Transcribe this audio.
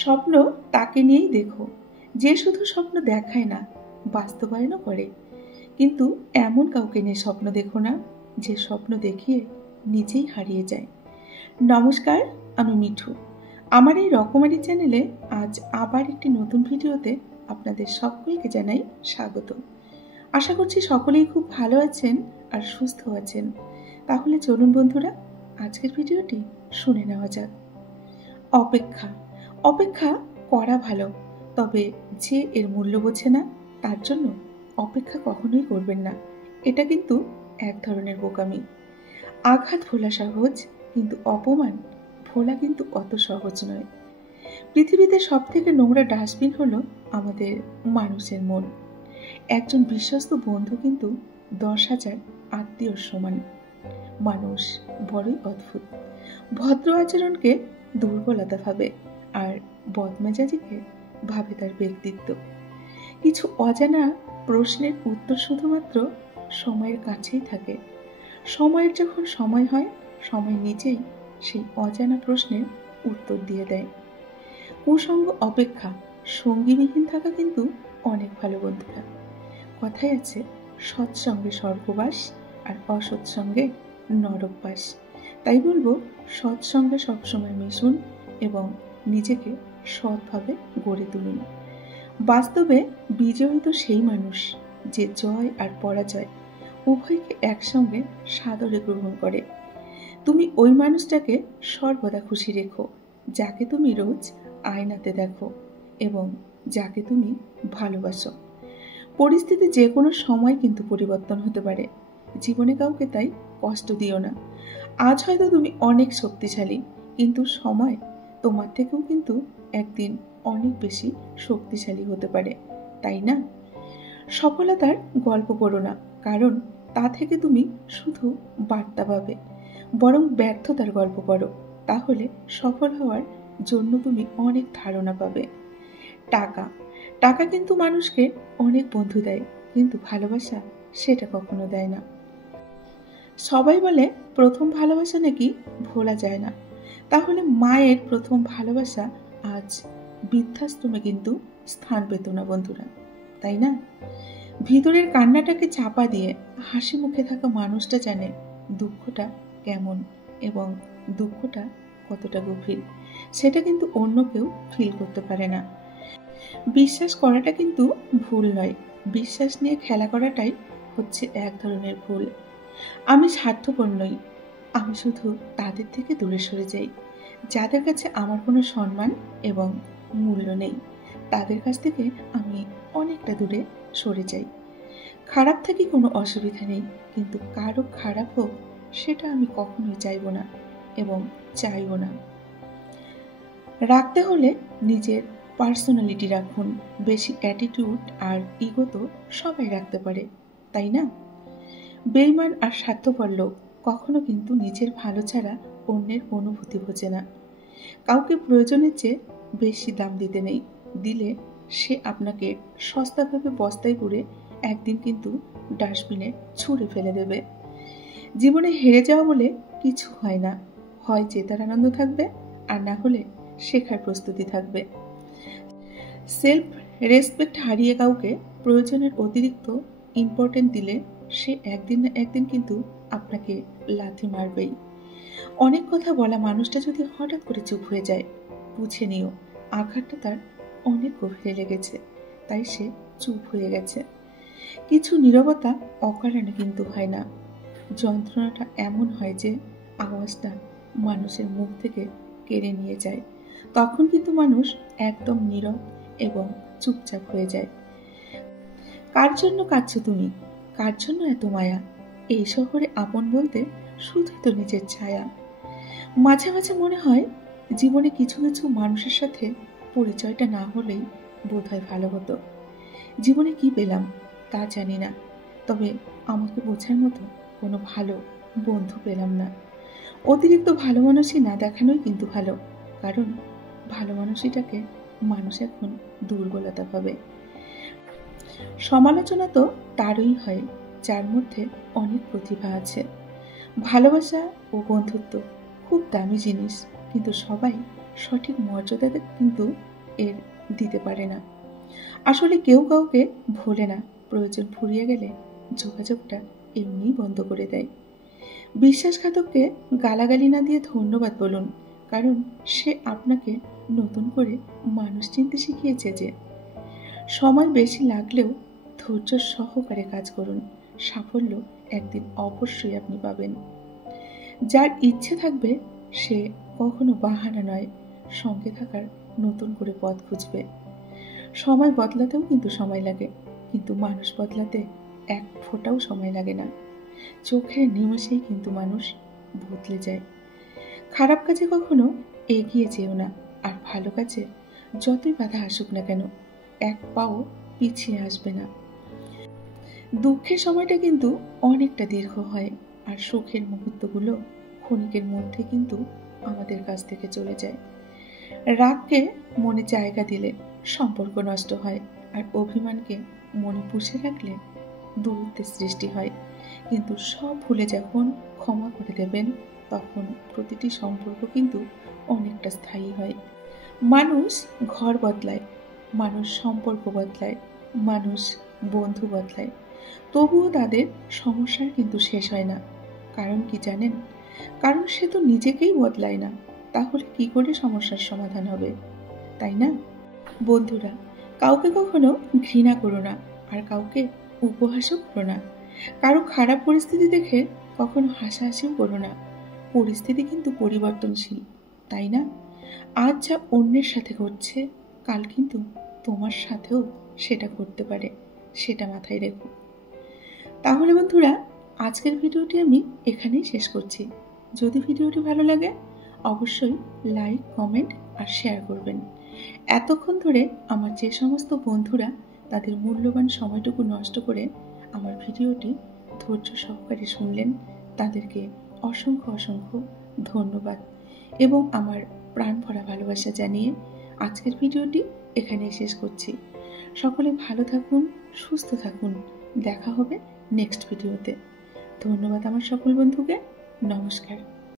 স্বপ্ন তাকে নিয়েই দেখো যে শুধু স্বপ্ন দেখায় না, বাস্তবায়নও করে। কিন্তু এমন কাউকে নিয়ে স্বপ্ন দেখো না যে স্বপ্ন দেখিয়ে নিজেই হারিয়ে যায়। নমস্কার, আমি মিঠু। আমার এই রকমারি চ্যানেলে আজ আবার একটি নতুন ভিডিওতে আপনাদের সকলকে জানাই স্বাগত। আশা করছি সকলেই খুব ভালো আছেন আর সুস্থ আছেন। তাহলে চলুন বন্ধুরা, আজকের ভিডিওটি শুনে নেওয়া যাক। অপেক্ষা অপেক্ষা করা ভালো, তবে যে এর মূল্য বোঝে না তার জন্য অপেক্ষা কখনোই করবেন না। এটা কিন্তু এক ধরনের বোকামি। আঘাত ভোলা সহজ, কিন্তু অপমান ভোলা কিন্তু অত সহজ নয়। পৃথিবীতে সব থেকে নোংরা ডাস্টবিন হলো আমাদের মানুষের মন। একজন বিশ্বস্ত বন্ধু কিন্তু 10,000 আত্মীয়র সমান। মানুষ বড়ই অদ্ভুত। ভদ্র আচরণকে দুর্বলতা ভাবে, আর বদমেজাজিকে ভাবে তার ব্যক্তিত্ব। কিছু অজানা প্রশ্নের উত্তর শুধুমাত্র সময়ের কাছেই থাকে। সময়ের যখন সময় হয়, সময় নিজেই সেই অজানা প্রশ্নের উত্তর দিয়ে দেয়। কুসঙ্গ অপেক্ষা সঙ্গীবিহীন থাকা কিন্তু অনেক ভালো বন্ধুরা। কথায় আছে, সৎসঙ্গে স্বর্গবাস আর অসৎসঙ্গে নরকবাস। তাই বলবো, সৎসঙ্গে সবসময় মিশুন এবং নিজেকে সৎভাবে গড়ে তুলুন। বাস্তবে বিজয়ী তো সেই মানুষ যে জয় আর পরাজয় উভয়কে একসঙ্গে সাদরে গ্রহণ করে। তুমি ওই মানুষটাকে সর্বদা খুশি রেখো যাকে তুমি রোজ আয়নাতে দেখো এবং যাকে তুমি ভালোবাসো। পরিস্থিতি যে কোনো সময় কিন্তু পরিবর্তন হতে পারে। জীবনে কাউকে তাই কষ্ট দিও না। আজ হয়তো তুমি অনেক শক্তিশালী, কিন্তু সময় তোমার থেকেও কিন্তু একদিন অনেক বেশি শক্তিশালী হতে পারে, তাই না? সফলতার গল্প পড়ো না, কারণ তা থেকে তুমি শুধু বার্তা পাবে। বরং ব্যর্থতার গল্প পড়ো, তাহলে সফল হওয়ার জন্য তুমি অনেক ধারণা পাবে। টাকা টাকা কিন্তু মানুষকে অনেক বন্ধু দেয়, কিন্তু ভালোবাসা সেটা কখনো দেয় না। সবাই বলে প্রথম ভালোবাসা নাকি ভোলা যায় না। তাহলে মায়ের প্রথম ভালোবাসা আজ বৃদ্ধাশ্রমে কিন্তু স্থান পেত না বন্ধুরা, তাই না? ভিতরের কান্নাটাকে চাপা দিয়ে হাসি মুখে থাকা মানুষটা জানে দুঃখটা কেমন এবং দুঃখটা কতটা গভীর। সেটা কিন্তু অন্য কেউ ফিল করতে পারে না। বিশ্বাস করাটা কিন্তু ভুল নয়, বিশ্বাস নিয়ে খেলা করাটাই হচ্ছে এক ধরনের ভুল। আমি স্বার্থপর নই, আমি শুধু তাদের থেকে দূরে সরে যাই যাদের কাছে আমার কোনো সম্মান এবং মূল্য নেই। তাদের কাছ থেকে আমি অনেকটা দূরে সরে যাই। খারাপ থেকে কোনো অসুবিধা নেই, কিন্তু কারো খারাপ হোক সেটা আমি কখনোই চাইব না এবং চাইব না। রাখতে হলে নিজের পার্সোনালিটি রাখুন। বেশি অ্যাটিটিউড আর ইগো তো সবাই রাখতে পারে, তাই না? বেইমান আর স্বার্থপর লোক কখনো কিন্তু নিজের ভালো ছাড়া অন্যের অনুভূতি বোঝে না। কাউকে প্রয়োজনের চেয়ে বেশি দাম দিতে নেই, দিলে সে আপনাকে সস্তাভাবে বস্তায় করে একদিন কিন্তু ডাস্টবিনে ছুঁড়ে ফেলে দেবে। জীবনে হেরে যাওয়া বলে কিছু হয় না, হয় জেতার আনন্দ থাকবে আর না হলে শেখার প্রস্তুতি থাকবে। সেলফ রেসপেক্ট হারিয়ে কাউকে প্রয়োজনের অতিরিক্ত ইম্পর্টেন্ট দিলে সে একদিন না একদিন কিন্তু আপনাকে লাথি মারবেই। অনেক কথা বলা মানুষটা যদি হঠাৎ করে চুপ হয়ে যায়, বুঝে নিও আঘাতটা তার অনেক গভীরে লেগেছে, তাই সে চুপ হয়ে গেছে। কিছু নীরবতা অকারণে কিন্তু হয় না। যন্ত্রণাটা এমন হয় যে আওয়াজটা মানুষের মুখ থেকে কেড়ে নিয়ে যায়। তখন কিন্তু মানুষ একদম নীরব এবং চুপচাপ হয়ে যায়। কার জন্য কাঁদছো তুমি? কার জন্য এত মায়া? এই শহরে আপন বলতে শুধুই তো নিজের ছায়া। মাঝে মাঝে মনে হয় জীবনে কিছু কিছু মানুষের সাথে পরিচয়টা না হলেই বোধহয় ভালো হতো। জীবনে কি পেলাম তা জানি না, তবে আমাকে বোঝার মতো কোনো ভালো বন্ধু পেলাম না। অতিরিক্ত ভালো মানুষই না দেখানোই কিন্তু ভালো, কারণ ভালো মানুষটাকে মানুষ এখন দুর্বলতা ভাবে। সমালোচনা তো তারই হয় যার মধ্যে অনেক প্রতিভা আছে। ভালোবাসা ও বন্ধুত্ব খুব দামি জিনিস, কিন্তু সবাই সঠিক মর্যাদা কিন্তু এর দিতে পারে না। আসলে কেউ কাউকে ভোলে না, প্রয়োজন ফুরিয়ে গেলে যোগাযোগটা এমনিই বন্ধ করে দেয়। বিশ্বাসঘাতককে গালাগালি না দিয়ে ধন্যবাদ বলুন, কারণ সে আপনাকে নতুন করে মানুষ চিনতে শিখিয়েছে। যে সময় বেশি লাগলেও ধৈর্য সহকারে কাজ করুন, সাফল্য একদিন অবশ্যই আপনি পাবেন। যার ইচ্ছে থাকবে সে কখনো বাহানা নয়, সঙ্গে থাকার নতুন করে পথ খুঁজবে। সময় বদলাতেও কিন্তু সময় লাগে, কিন্তু মানুষ বদলাতে এক ফোঁটাও সময় লাগে না। চোখের নিমেষেই কিন্তু মানুষ বদলে যায়। খারাপ কাজে কখনো এগিয়ে যেও না, আর ভালো কাজে যতই বাধা আসুক না কেন এক পাও পিছিয়ে আসবে না। দুঃখের সময়টা কিন্তু অনেকটা দীর্ঘ হয়, আর সুখের মুহূর্তগুলো ক্ষণিকের মধ্যে কিন্তু আমাদের কাছ থেকে চলে যায়। রাগকে মনে জায়গা দিলে সম্পর্ক নষ্ট হয়, আর অভিমানকে মনে পুষে রাখলে দূরত্বের সৃষ্টি হয়। কিন্তু সব ভুলে যখন ক্ষমা করে দেবেন, তখন প্রতিটি সম্পর্ক কিন্তু অনেকটা স্থায়ী হয়। মানুষ ঘর বদলায়, মানুষ সম্পর্ক বদলায়, মানুষ বন্ধু বদলায়, তবুও তাদের সমস্যার কিন্তু শেষ হয় না। কারণ কি জানেন? কারণ সে তো নিজেকেই বদলায় না, তাহলে কি করে সমস্যার সমাধান হবে, তাই না? বন্ধুরা, কাউকে কখনো ঘৃণা করো না, আর কাউকে উপহাসও করো না। কারো খারাপ পরিস্থিতি দেখে কখনো হাসাহাসিও করো না। পরিস্থিতি কিন্তু পরিবর্তনশীল, তাই না? আজ যা অন্যের সাথে ঘটছে, কাল কিন্তু তোমার সাথেও সেটা ঘটতে পারে, সেটা মাথায় রেখো। তাহলে বন্ধুরা, আজকের ভিডিওটি আমি এখানেই শেষ করছি। যদি ভিডিওটি ভালো লাগে অবশ্যই লাইক, কমেন্ট আর শেয়ার করবেন। এতক্ষণ ধরে আমার যে সমস্ত বন্ধুরা তাদের মূল্যবান সময়টুকু নষ্ট করে আমার ভিডিওটি ধৈর্য সহকারে শুনলেন, তাদেরকে অসংখ্য অসংখ্য ধন্যবাদ এবং আমার প্রাণ ভরা ভালোবাসা জানিয়ে আজকের ভিডিওটি এখানেই শেষ করছি। সকলে ভালো থাকুন, সুস্থ থাকুন। দেখা হবে নেক্সট ভিডিওতে। ধন্যবাদ আমার সকল বন্ধুকে। নমস্কার।